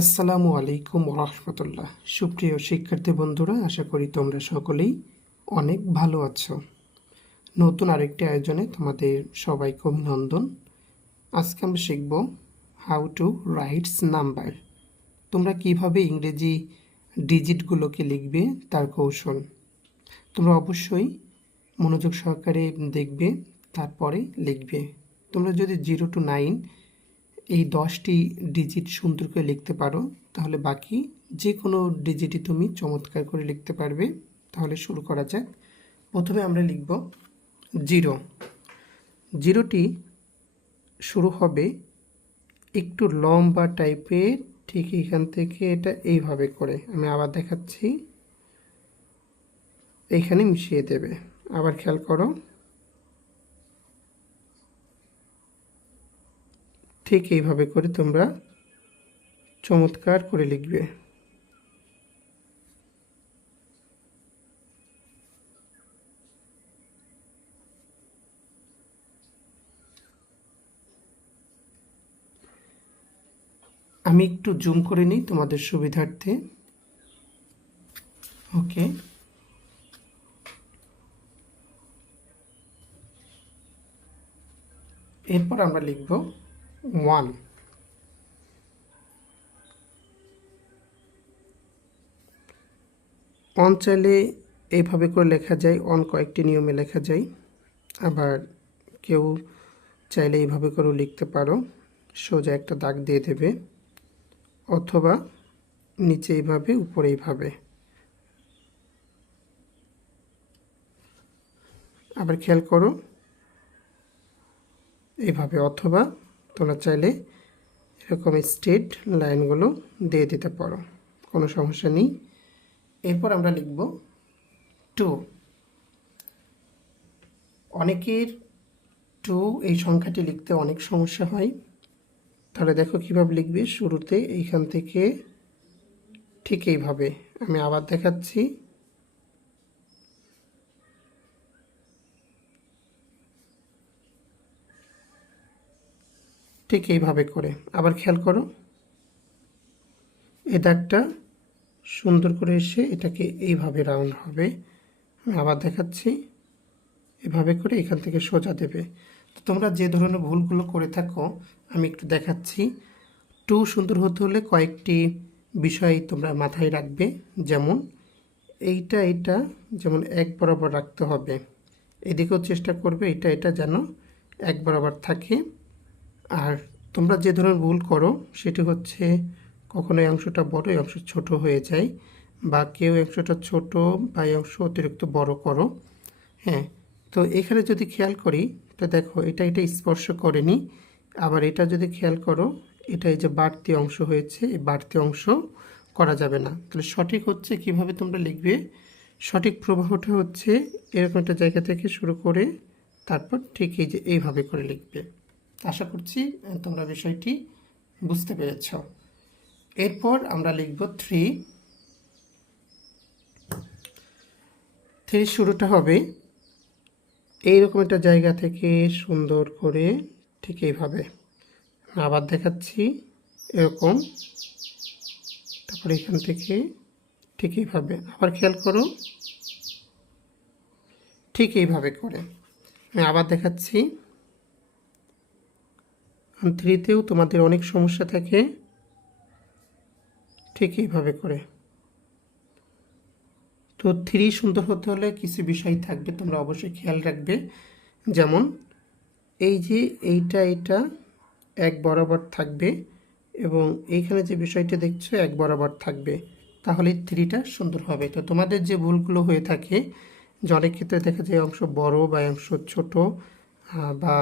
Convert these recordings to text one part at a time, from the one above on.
আসসালামু আলাইকুম রহমতুল্লাহ। সুপ্রিয় শিক্ষার্থী বন্ধুরা, আশা করি তোমরা সকলেই অনেক ভালো আছো। নতুন আরেকটি আয়োজনে তোমাদের সবাইকে অভিনন্দন। আজকে আমরা শিখব হাউ টু রাইটস নাম্বার। তোমরা কিভাবে ইংরেজি ডিজিটগুলোকে লিখবে তার কৌশল। তোমরা অবশ্যই মনোযোগ সহকারে দেখবে, তারপরে লিখবে। তোমরা যদি 0 to 9 এই 10টি ডিজিট সুন্দর করে লিখতে পারো, তাহলে বাকি যে কোনো ডিজিটই তুমি চমৎকার করে লিখতে পারবে। তাহলে শুরু করা যাক। প্রথমে আমরা লিখব 0। 0টি শুরু হবে একটু লম্বা টাইপের, ঠিক এখান থেকে এটা এইভাবে করে আমি আবার দেখাচ্ছি, এইখানে মিশিয়ে দেবে। আবার খেয়াল করো, ঠিক এইভাবে করে তোমরা চমৎকার করে লিখবে। আমি একটু জুম করে নিই তোমাদের সুবিধার্থে। ওকে, এরপর আমরা লিখব 1। 1 চাইলে এইভাবে করে লেখা যায়, অন কয়েকটি নিয়মে লেখা যায়। আবার কেউ চাইলে এইভাবে করেও লিখতে পারো, সোজা একটা দাগ দিয়ে দেবে, অথবা নিচে এইভাবে উপরে এইভাবে। আবার খেয়াল করো এইভাবে, অথবা তোমরা চাইলে এরকম স্ট্রেট লাইনগুলো দিয়ে দিতে পারো, কোনো সমস্যা নেই। এরপর আমরা লিখব 2। অনেকের 2 এই সংখ্যাটি লিখতে অনেক সমস্যা হয়। তাহলে দেখো কিভাবে লিখবে। শুরুতে এইখান থেকে ঠিক এইভাবে, আমি আবার দেখাচ্ছি, ঠিক এইভাবে করে। আবার খেয়াল করো, এই দাগটা সুন্দর করে এসে এটাকে এইভাবে রাউন্ড হবে। আমি আবার দেখাচ্ছি, এভাবে করে এখান থেকে সোজা দেবে। তো তোমরা যে ধরনের ভুলগুলো করে থাকো আমি একটু দেখাচ্ছি। 2 সুন্দর হতে হলে কয়েকটি বিষয় তোমরা মাথায় রাখবে। যেমন এইটা যেমন এক বরাবর রাখতে হবে, এদিকেও চেষ্টা করবে এটা যেন এক বরাবর থাকে। আর তোমরা যে ধরনের ভুল করো সেটি হচ্ছে, কখনো এই অংশটা বড় এই অংশ ছোট হয়ে যায়, বা কেউ অংশটা ছোট বা এই অংশ অতিরিক্ত বড় করো। হ্যাঁ, তো এখানে যদি খেয়াল করি, তো দেখো এটা স্পর্শ করেনি। আবার এটা যদি খেয়াল করো, এটা এই যে বাড়তি অংশ হয়েছে, এই বাড়তি অংশ করা যাবে না। তাহলে সঠিক হচ্ছে কিভাবে তোমরা লিখবে, সঠিক প্রবাহটা হচ্ছে এরকম একটা জায়গা থেকে শুরু করে তারপর ঠিক এই যে এইভাবে করে লিখবে। আশা করছি তোমরা বিষয়টি বুঝতে পেরেছ। এরপর আমরা লিখব 3। 3 শুরুটা হবে এইরকম একটা জায়গা থেকে সুন্দর করে ঠিক এইভাবে। আবার দেখাচ্ছি, এরকম, তারপরে এখান থেকে ঠিক এইভাবে। আবার খেয়াল করো, ঠিক এইভাবে করে। আমি আবার দেখাচ্ছি। 3তেও তোমাদের অনেক সমস্যা থাকে, ঠিক এইভাবে করে। তো 3 সুন্দর হতে হলে কিছু বিষয় থাকবে, তোমরা অবশ্যই খেয়াল রাখবে। যেমন এই যে এইটা এক বরাবর থাকবে, এবং এইখানে যে বিষয়টা দেখছো এক বরাবর থাকবে, তাহলে 3টা সুন্দর হবে। তো তোমাদের যে ভুলগুলো হয়ে থাকে, যে অনেক ক্ষেত্রে দেখা যায় অংশ বড় বা অংশ ছোট, বা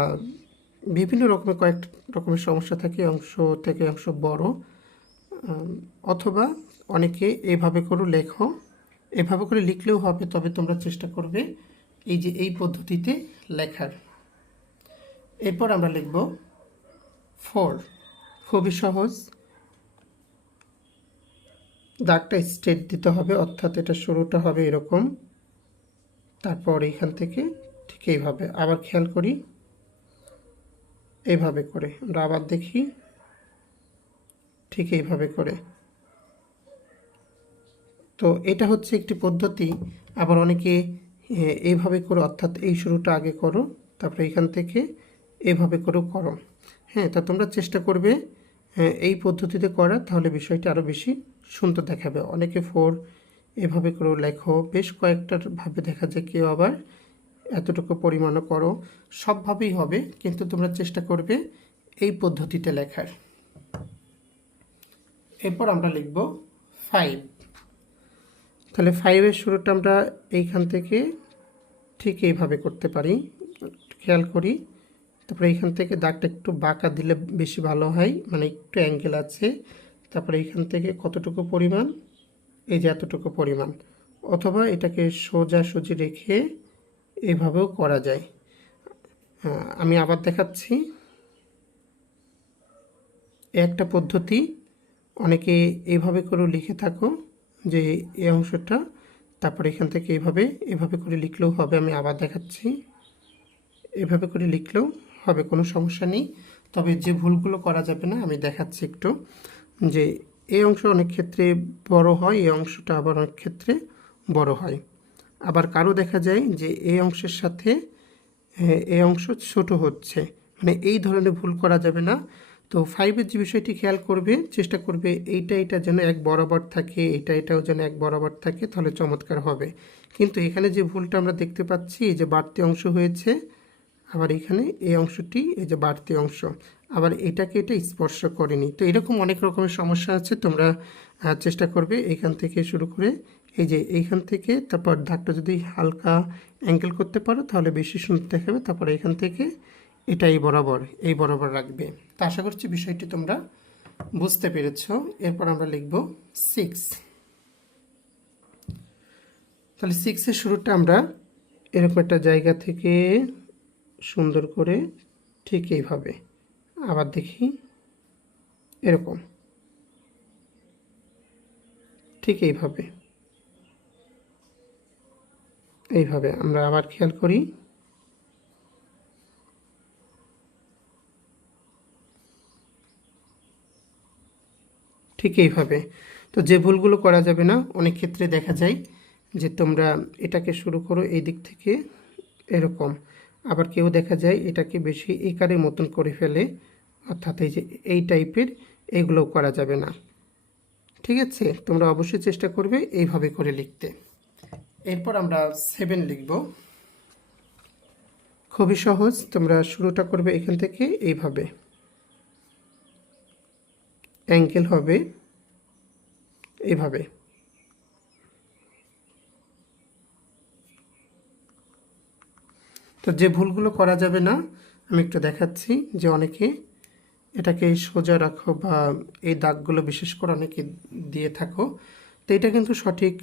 বিভিন্ন রকমের কয়েক রকমের সমস্যা থাকে, অংশ থেকে অংশ বড়, অথবা অনেকে এভাবে করে লেখো। এভাবে করে লিখলেও হবে, তবে তোমরা চেষ্টা করবে এই যে এই পদ্ধতিতে লেখার। এরপর আমরা লিখব 4। খুবই সহজ, দাগটা স্ট্রেট দিতে হবে, অর্থাৎ এটা শুরুটা হবে এরকম, তারপর এইখান থেকে ঠিক এইভাবে। আবার খেয়াল করি, এইভাবে করে আমরা আবার দেখি, ঠিক এইভাবে করে। তো এটা হচ্ছে একটি পদ্ধতি। আবার অনেকে এইভাবে করে, অর্থাৎ এই শুরুটা আগে করো, তারপরে এখান থেকে এভাবে করেও করো। হ্যাঁ, তা তোমরা চেষ্টা করবে এই পদ্ধতিতে করা, তাহলে বিষয়টা আরও বেশি সুন্দর দেখাবে। অনেকে ফোর এভাবে করেও লেখো, বেশ কয়েকটার ভাবে দেখা যায়, কেউ আবার এতটুকু পরিমাণও করো, সবভাবেই হবে, কিন্তু তোমরা চেষ্টা করবে এই পদ্ধতিতে লেখার। এরপর আমরা লিখব 5। তাহলে 5-এর শুরুটা আমরা এইখান থেকে ঠিক এইভাবে করতে পারি, খেয়াল করি। তারপরে এইখান থেকে দাগটা একটু বাঁকা দিলে বেশি ভালো হয়, মানে একটু অ্যাঙ্গেল আছে। তারপরে এইখান থেকে কতটুকু পরিমাণ, এই যে এতটুকু পরিমাণ, অথবা এটাকে সোজাসুজি রেখে এভাবেও করা যায়। আমি আবার দেখাচ্ছি একটা পদ্ধতি। অনেকে এইভাবে করেও লিখে থাকো যে এই অংশটা, তারপরে এখান থেকে এভাবে করে লিখলেও হবে। আমি আবার দেখাচ্ছি, এভাবে করে লিখলেও হবে, কোনো সমস্যা নেই। তবে যে ভুলগুলো করা যাবে না আমি দেখাচ্ছি একটু, যে এই অংশ অনেক ক্ষেত্রে বড় হয়, এই অংশটা আবার অনেক ক্ষেত্রে বড় হয়। আবার কারো দেখা যায় যে এই অংশের সাথে এই অংশ ছোট হচ্ছে, মানে এই ধরনের ভুল করা যাবে না। তো 5-এর যে বিষয়টি খেয়াল করবে, চেষ্টা করবে এইটা যেন এক বরাবর থাকে, এটাও যেন এক বরাবর থাকে, তাহলে চমৎকার হবে। কিন্তু এখানে যে ভুলটা আমরা দেখতে পাচ্ছি, এই যে বাড়তি অংশ হয়েছে, আবার এখানে এই অংশটি, এই যে বাড়তি অংশ, আবার এটা স্পর্শ করেনি। তো এরকম অনেক রকমের সমস্যা আছে। তোমরা চেষ্টা করবে এইখান থেকে শুরু করে, এই যে এইখান থেকে, তারপর দাগটা যদি হালকা অ্যাঙ্গেল করতে পারো তাহলে বেশি সুন্দর দেখাবে। তারপর এখান থেকে এটা এই বরাবর রাখবে। তো আশা করছি বিষয়টি তোমরা বুঝতে পেরেছ। এরপর আমরা লিখব 6। তাহলে 6-এর শুরুটা আমরা এরকম একটা জায়গা থেকে সুন্দর করে ঠিক এইভাবে, আবার দেখি এরকম, ঠিক এইভাবে আমরা আবার খেয়াল করি, ঠিক এইভাবে। তো যে ভুলগুলো করা যাবে না, অনেক ক্ষেত্রে দেখা যায় যে তোমরা এটাকে শুরু করো এই দিক থেকে এরকম, আবার কেউ দেখা যায় এটাকে বেশি একারের মতন করে ফেলে, অর্থাৎ এই যে এই টাইপের, এগুলোও করা যাবে না। ঠিক আছে, তোমরা অবশ্যই চেষ্টা করবে এইভাবে করে লিখতে। এরপর আমরা 7 লিখব। খুবই সহজ, তোমরা শুরুটা করবে এখান থেকে এইভাবে, অ্যাঙ্গেল হবে এইভাবে। তো যে ভুলগুলো করা যাবে না আমি একটু দেখাচ্ছি, যে অনেকে এটাকে সোজা রাখো বা এই দাগগুলো বিশেষ করে অনেকে দিয়ে থাকো, তো এটা কিন্তু সঠিক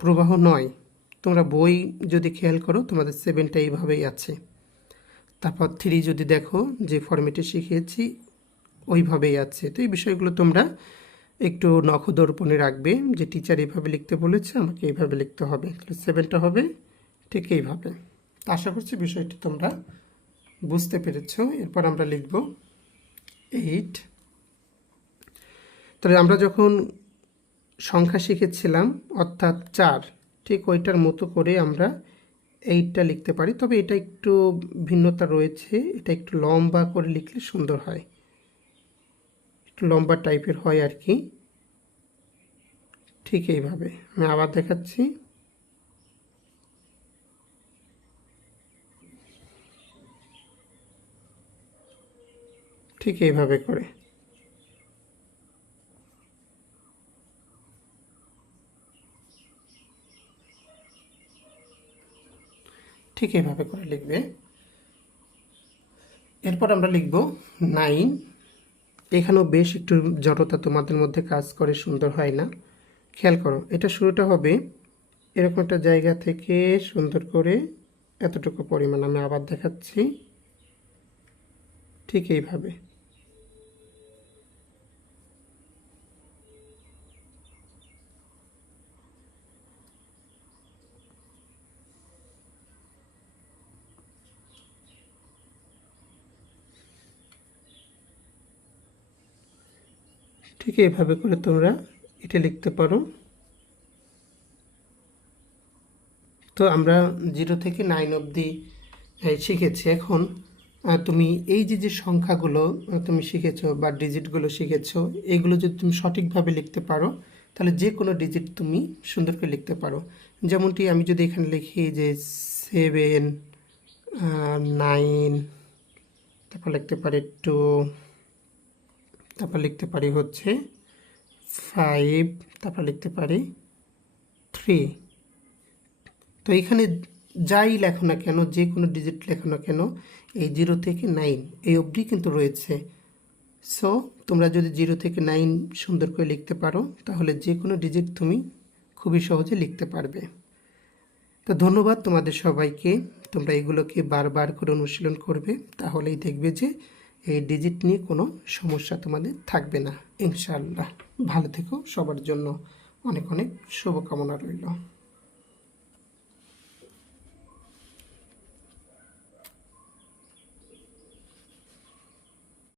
প্রবাহ নয়। তোমরা বই যদি খেয়াল করো, তোমাদের 7টা এইভাবেই আছে। তারপর 3 যদি দেখো, যে ফর্মেটে শিখিয়েছি ওইভাবেই আছে। তো এই বিষয়গুলো তোমরা একটু নখদর্পণে রাখবে, যে টিচার এইভাবে লিখতে বলেছে, আমাকে এইভাবে লিখতে হবে। তাহলে 7টা হবে ঠিক এইভাবে। তো আশা করছি বিষয়টি তোমরা বুঝতে পেরেছ। এরপর আমরা লিখব 8। তাহলে আমরা যখন সংখ্যা শিখেছিলাম, অর্থাৎ 4, ঠিক ওইটার মতো করে আমরা 8টা লিখতে পারি। তবে এটা একটু ভিন্নতা রয়েছে, এটা একটু লম্বা করে লিখলে সুন্দর হয়, একটু লম্বা টাইপের হয় আর কি। ঠিক এইভাবে আমি আবার দেখাচ্ছি, ঠিক এইভাবে করে, ঠিক এইভাবে করে লিখবে। এরপর আমরা লিখব 9। এখানেও বেশ একটু জড়তা তোমাদের মধ্যে কাজ করে, সুন্দর হয় না। খেয়াল করো, এটা শুরুটা হবে এরকম একটা জায়গা থেকে সুন্দর করে এতটুকু পরিমাণ, আমি আবার দেখাচ্ছি, ঠিক এইভাবে। ঠিক এভাবে করে তোমরা এটা লিখতে পারো। তো আমরা 0 থেকে 9 অবধি শিখেছি। এখন তুমি এই যে সংখ্যাগুলো তুমি শিখেছো বা ডিজিটগুলো শিখেছো, এগুলো যদি তুমি সঠিকভাবে লিখতে পারো তাহলে যে কোনো ডিজিট তুমি সুন্দর করে লিখতে পারো। যেমনটি আমি যদি এখানে লিখি যে 7, 9, তারপর লিখতে পারি 2, তারপর লিখতে পারি হচ্ছে 5, তারপর লিখতে পারি 3। তো এখানে যাই লেখো না কেন, যে কোনো ডিজিট লেখো না কেন, এই 0 থেকে 9 এই অবধি কিন্তু রয়েছে। সো তোমরা যদি 0 থেকে 9 সুন্দর করে লিখতে পারো তাহলে যে কোনো ডিজিট তুমি খুবই সহজে লিখতে পারবে। তো ধন্যবাদ তোমাদের সবাইকে। তোমরা এগুলোকে বারবার করে অনুশীলন করবে, তাহলেই দেখবে যে এই ডিজিট নিয়ে কোনো সমস্যা তোমাদের থাকবে না ইনশাআল্লাহ। ভালো থেকো, সবার জন্য অনেক অনেক শুভকামনা রইল।